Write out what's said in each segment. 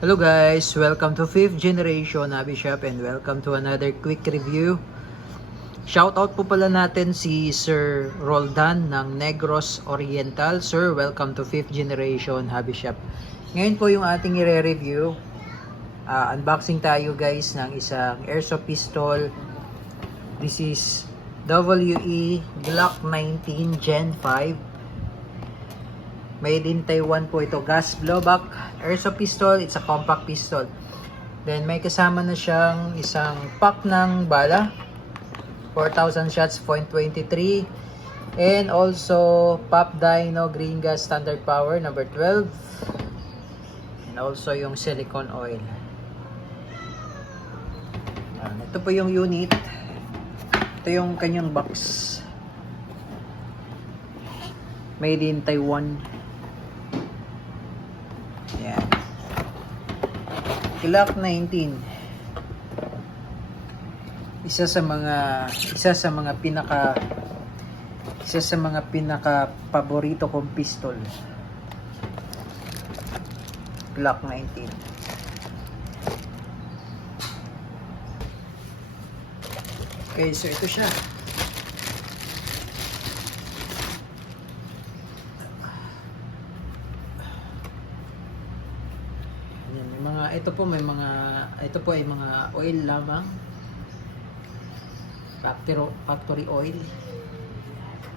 Hello guys, welcome to 5th generation Hobby Shop and welcome to another quick review. Shoutout po pala natin si Sir Roldan ng Negros Oriental. Sir, welcome to 5th generation Hobby Shop. Ngayon po yung ating i-review. Unboxing tayo guys ng isang airsoft pistol. This is WE Glock 19 Gen 5. Made in Taiwan po ito, gas blowback airsoft pistol. It's a compact pistol. Then may kasama na siyang isang pack ng bala, 4,000 shots, .23, and also Pop Dino green gas standard power number 12, and also yung silicone oil. Ito po yung unit. Ito yung kanyang box. Made in Taiwan. Yan. Glock 19. Isa sa mga pinaka paborito kong pistol. Glock 19. Okay, so ito siya. Ito po ay mga oil lamang. Factory oil.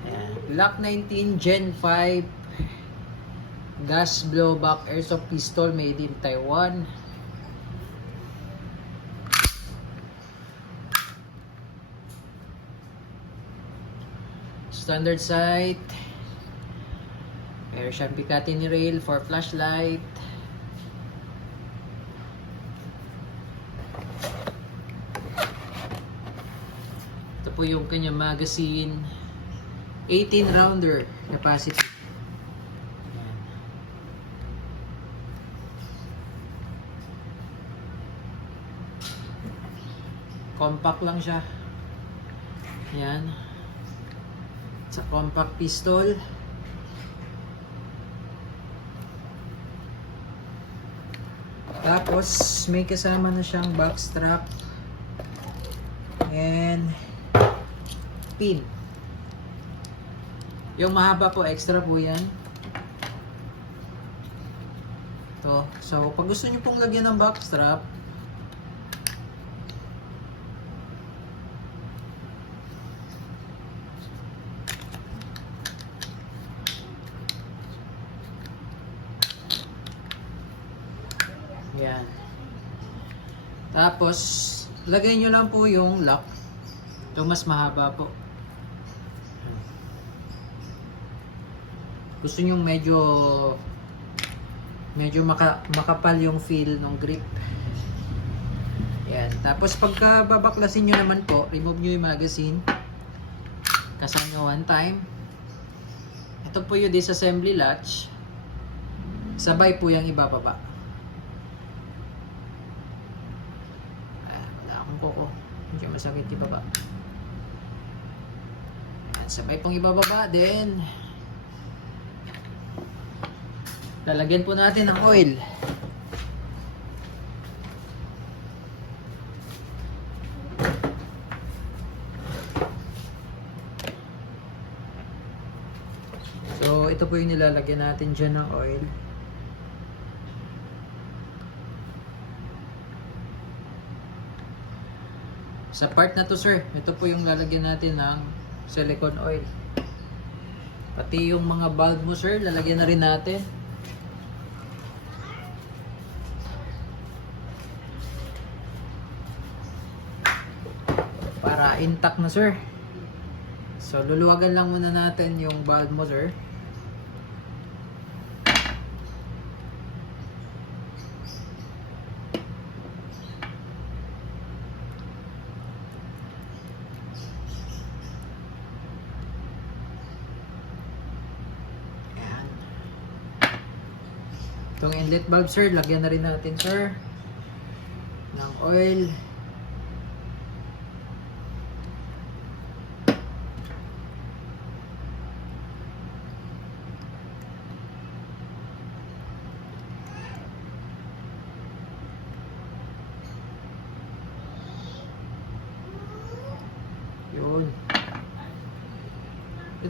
Ayan. Glock 19 Gen 5 gas blowback airsoft pistol made in Taiwan. Standard sight. Meron siyang Picatinny rail for flashlight. Po yung kanyang magazine, 18 rounder capacity. Compact lang siya. Yan. Sa compact pistol. Tapos may kasama na siyang back strap and pin. Yung mahaba po, extra po yan. Ito. So, pag gusto nyo pong lagyan ng backstrap, yan. Tapos, lagay nyo lang po yung lock. Ito mas mahaba po. Gusto nyo medyo makapal yung feel ng grip. Yan. Tapos pagka babaklasin nyo naman po, remove nyo yung magazine. Kasan nyo one time. Ito po yung disassembly latch. Sabay po yung ibababa. Wala akong kuko. Medyo masakit ibaba. Yan. Sabay pong ibababa. Then lalagyan po natin ng oil. So, ito po yung nilalagyan natin dyan ng oil. Sa part na to, sir, ito po yung lalagyan natin ng silicone oil. Pati yung mga bulb mo, sir, lalagyan na rin natin. Para intact na, sir. So luluwagan lang muna natin yung bulb mo, sir. Ayan. Itong inlet bulb, sir, lagyan na rin natin, sir, ng oil.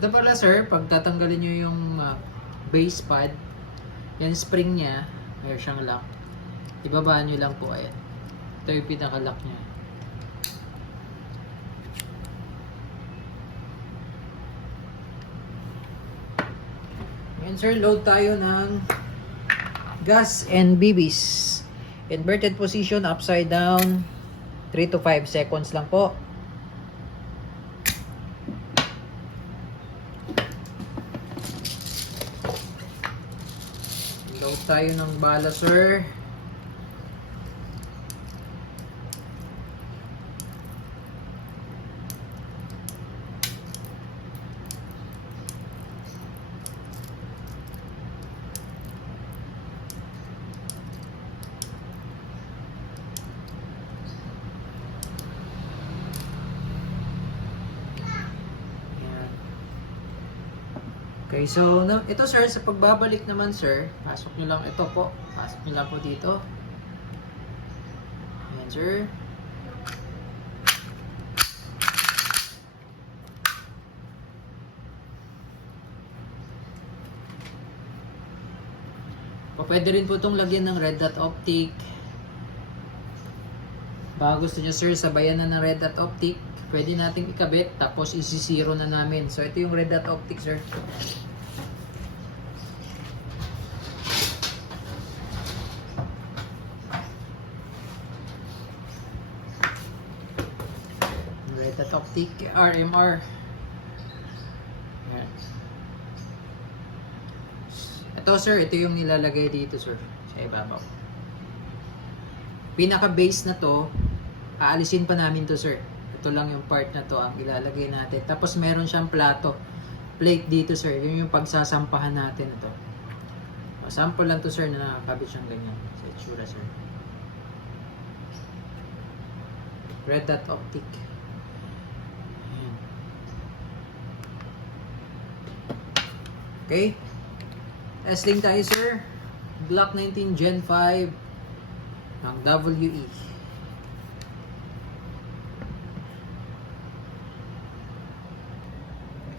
Ito pala sir, pag tatanggalin nyo yung base pad, yan spring niya, mayroon siyang lock. Ibabaan nyo lang po, ayan. Ito yung pinaka-lock niya. Yan sir, load tayo ng gas and BBs. Inverted position, upside down, 3 to 5 seconds lang po. Load tayo ng bala sir. Okay, so ito sir, sa pagbabalik naman sir, pasok nyo lang ito po. Pasok nyo lang po dito. Ayan sir. Pwede rin po itong lagyan ng red dot optic. Baka gusto nyo sir, sabayan na ng red dot optic, pwede nating ikabit, tapos isi-zero na namin. So ito yung red dot optic sir. Red dot optic, RMR. Ayan. Ito sir, ito yung nilalagay dito sir, sa ibabaw. Pinaka base na to, aalisin pa namin to sir. Ito lang yung part na to ang ilalagay natin. Tapos meron siyang plate dito sir. Yun yung pagsasampahan natin ito. Sample lang to sir na nakakabit siyang ganyan sa itsura sir. Red dot optic. Ayan. Okay. Testing tayo sir. Glock 19 Gen 5 ng WE.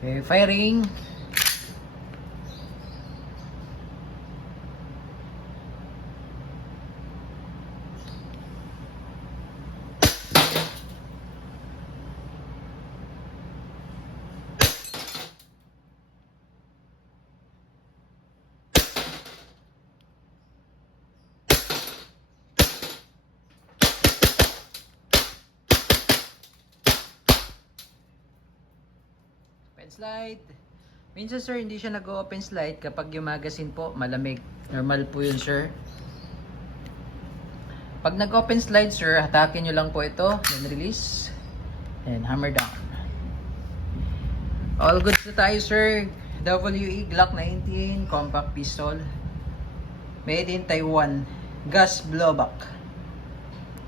Okay, firing. Slide. Minsan sir, hindi siya nag-open slide kapag yung magazine po malamig. Normal po yun sir. Pag nag-open slide sir, hatakin nyo lang po ito, then release, and hammer down. All good na tayo sir. WE Glock 19 compact pistol. Made in Taiwan. Gas blowback.